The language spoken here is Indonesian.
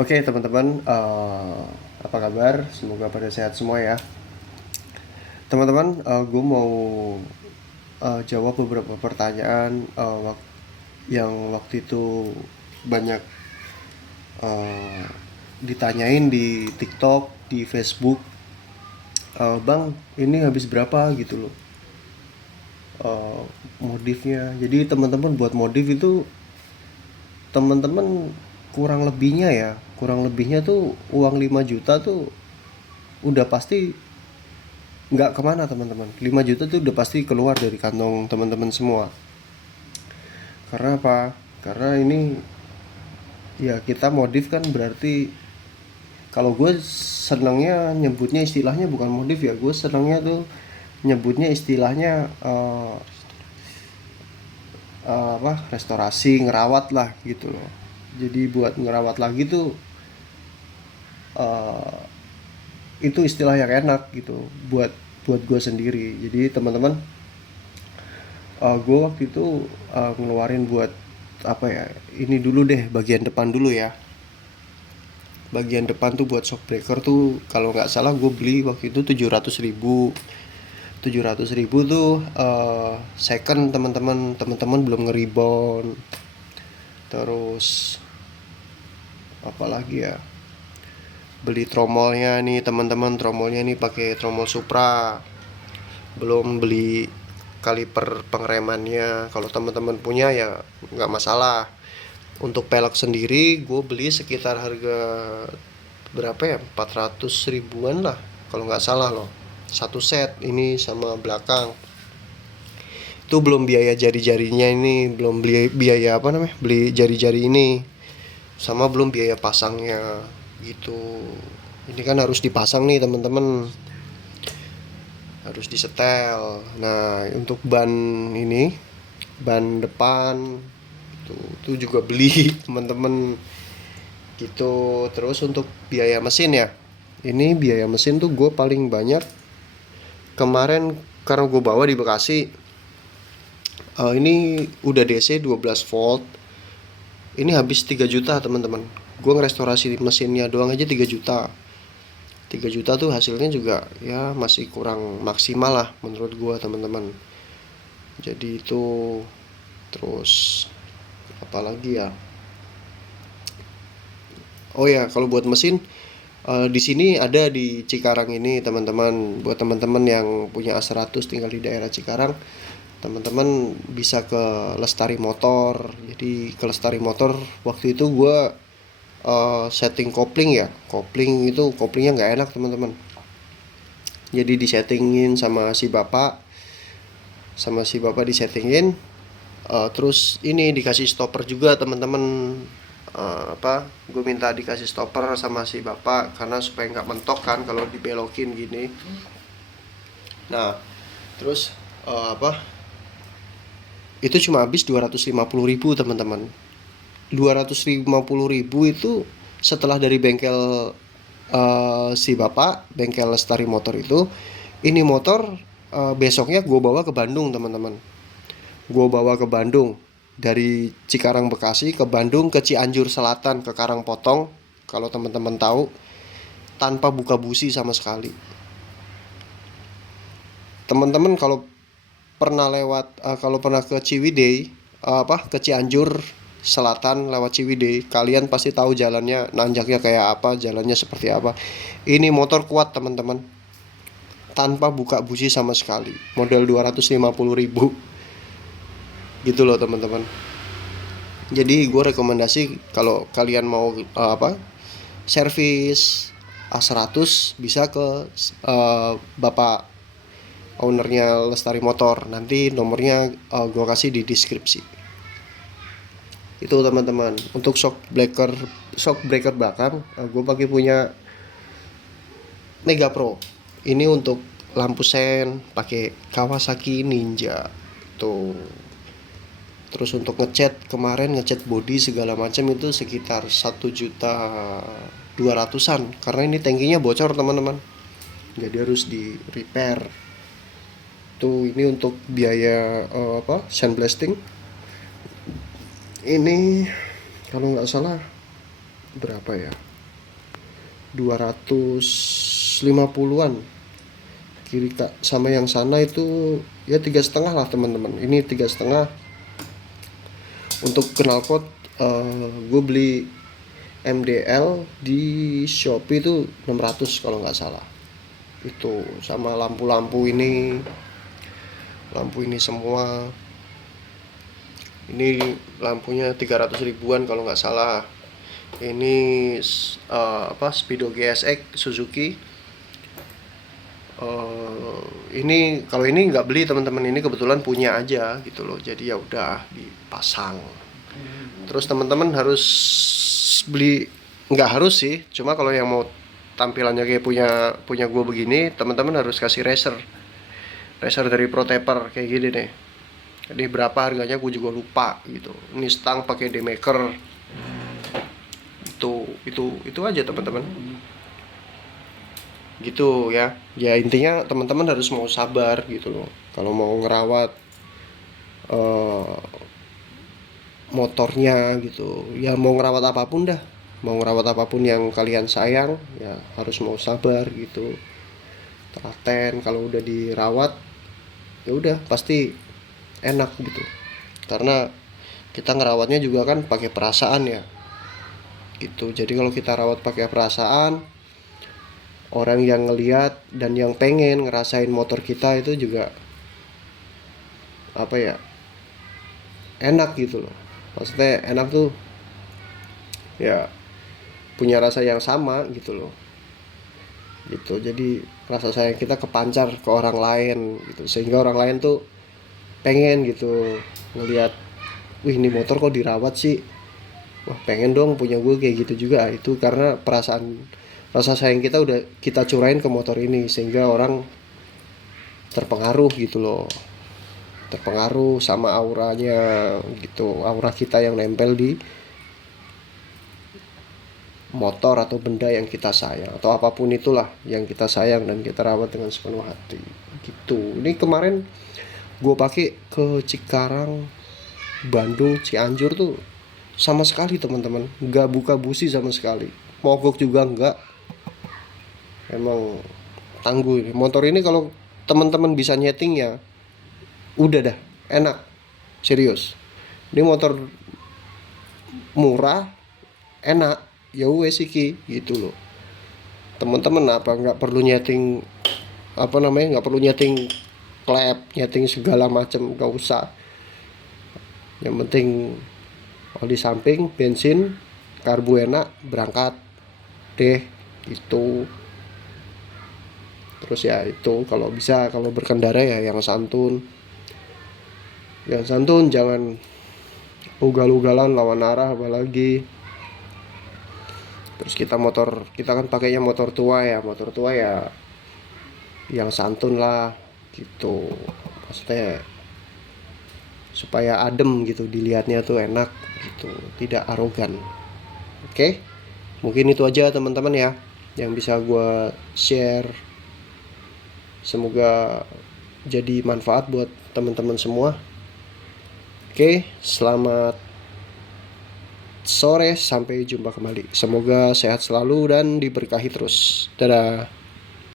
Oke teman-teman, apa kabar? Semoga pada sehat semua ya. Teman-teman, gue mau jawab beberapa pertanyaan yang waktu itu banyak uh, ditanyain di TikTok, di Facebook. Bang, ini habis berapa gitu loh uh, modifnya. Jadi teman-teman buat modif itu teman-teman kurang lebihnya tuh uang 5 juta tuh udah pasti nggak kemana teman-teman. 5 juta tuh udah pasti keluar dari kantong teman-teman semua. Karena apa? Karena ini ya kita modif kan berarti, kalau gue senangnya nyebutnya istilahnya bukan modif ya, gue senangnya tuh nyebutnya istilahnya apa, restorasi, ngerawat lah gitu loh. Jadi buat ngerawat lagi tuh eh, itu istilah yang enak gitu buat buat gue sendiri. Jadi teman-teman, gue waktu itu ngeluarin buat apa ya, ini dulu deh, bagian depan dulu ya. Bagian depan tuh buat shockbreaker tuh kalau nggak salah gue beli waktu itu 700.000. 700.000 tuh second teman-teman belum ngeribon. Terus apalagi ya, beli tromolnya nih teman-teman, tromolnya nih pakai tromol Supra. Belum beli kaliper pengeremannya, kalau teman-teman punya ya nggak masalah. Untuk pelek sendiri gue beli sekitar harga berapa ya, 400 ribuan lah kalau nggak salah loh, satu set ini sama belakang. Itu belum biaya jari-jarinya, ini belum beli biaya apa namanya, beli jari-jari ini, sama belum biaya pasangnya gitu. Ini kan harus dipasang nih teman-teman, harus disetel. Nah untuk ban ini, ban depan itu juga beli teman-teman gitu. Terus untuk biaya mesin ya, ini biaya mesin tuh gue paling banyak kemarin karena gue bawa di Bekasi. Ini udah DC 12 volt, ini habis 3 juta teman-teman. Gue ngerestorasi mesinnya doang aja 3 juta. 3 juta tuh hasilnya juga ya masih kurang maksimal lah menurut gue teman-teman. Jadi itu, terus apalagi ya, oh ya kalau buat mesin, di sini ada di Cikarang ini teman-teman. Buat teman-teman yang punya A100 tinggal di daerah Cikarang, teman-teman bisa ke Lestari Motor. Jadi ke Lestari Motor waktu itu gue setting kopling ya. Koplingnya nggak enak teman-teman. Jadi disettingin sama si bapak disettingin. Terus ini dikasih stopper juga teman-teman. Gue minta dikasih stopper sama si bapak karena supaya nggak mentok kan kalau dibelokin gini. Nah terus itu cuma habis 250.000 teman-teman. 250.000 itu setelah dari bengkel si bapak, bengkel Lestari Motor itu. Ini motor besoknya gue bawa ke Bandung teman-teman. Gue bawa ke Bandung dari Cikarang Bekasi ke Bandung, ke Cianjur Selatan, ke Karangpotong kalau teman-teman tahu, tanpa buka busi sama sekali. Teman-teman kalau pernah ke Ciwidey, ke Cianjur Selatan lewat Ciwidey, kalian pasti tahu jalannya nanjaknya kayak apa, jalannya seperti apa. Ini motor kuat teman-teman, tanpa buka busi sama sekali, model 250.000 gitu loh teman-teman. Jadi gue rekomendasi kalau kalian mau servis A100 bisa ke bapak ownernya Lestari Motor. Nanti nomornya gue kasih di deskripsi. Itu teman-teman. Untuk shock breaker belakang, gue pakai punya Mega Pro. Ini untuk lampu sen pakai Kawasaki Ninja tuh. Terus untuk ngecat body segala macam itu sekitar 1.200.000-an karena ini tangkinya bocor teman-teman, jadi harus di repair. Tuh ini untuk biaya sandblasting. Ini kalau nggak salah berapa ya, 250-an. Kiri sama yang sana itu ya 3,5 lah teman-teman. Ini 3,5. Untuk knalpot gue beli MDL di Shopee itu 600 kalau nggak salah. Itu sama lampu ini semua. Ini lampunya 300 ribuan kalau nggak salah. Ini Speedo GSX Suzuki. Ini kalau ini nggak beli teman-teman, ini kebetulan punya aja gitu loh, jadi ya udah dipasang. Terus teman-teman harus beli, nggak harus sih, cuma kalau yang mau tampilannya kayak punya gue begini, teman-teman harus kasih racer dari Protaper kayak gini nih. Jadi berapa harganya gue juga lupa gitu. Ini stang pakai D-Maker. Itu aja teman-teman. Gitu ya. Ya intinya teman-teman harus mau sabar gitu loh. Kalau mau ngerawat motornya gitu. Ya mau ngerawat apapun dah. Mau ngerawat apapun yang kalian sayang, ya harus mau sabar gitu. Telaten, kalau udah dirawat ya udah pasti enak gitu. Karena kita ngerawatnya juga kan pakai perasaan ya. Gitu. Jadi kalau kita rawat pakai perasaan, orang yang ngelihat dan yang pengen ngerasain motor kita itu juga apa ya, enak gitu loh. Maksudnya enak tuh ya punya rasa yang sama gitu loh. Gitu. Jadi rasa sayang kita kepancar ke orang lain gitu, sehingga orang lain tuh pengen gitu ngelihat, wih ini motor kok dirawat sih, wah pengen dong punya gue kayak gitu juga. Itu karena rasa sayang kita udah kita curain ke motor ini, sehingga orang terpengaruh gitu loh, terpengaruh sama auranya gitu, aura kita yang nempel di motor atau benda yang kita sayang, atau apapun itulah yang kita sayang dan kita rawat dengan sepenuh hati gitu. Ini kemarin gue pakai ke Cikarang, Bandung, Cianjur tuh sama sekali teman-teman nggak buka busi sama sekali, mogok juga nggak. Emang tangguh ini motor ini. Kalau teman-teman bisa nyeting ya udah dah enak, serius. Ini motor murah, enak, ya wes iki gitu loh teman-teman. Apa nggak perlu nyeting nggak perlu nyeting klep, nyeting segala macam, nggak usah. Yang penting oli samping, bensin, karbu enak, berangkat deh itu. Terus ya itu kalau bisa, kalau berkendara ya yang santun, jangan ugal-ugalan lawan arah apalagi. Terus kita kan pakainya motor tua ya yang santun lah gitu, maksudnya supaya adem gitu, dilihatnya tuh enak gitu, tidak arogan. Oke, mungkin itu aja teman-teman ya yang bisa gue share. Semoga jadi manfaat buat teman-teman semua. Oke, selamat sore, sampai jumpa kembali. Semoga sehat selalu dan diberkahi terus. Dadah.